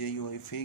JUIF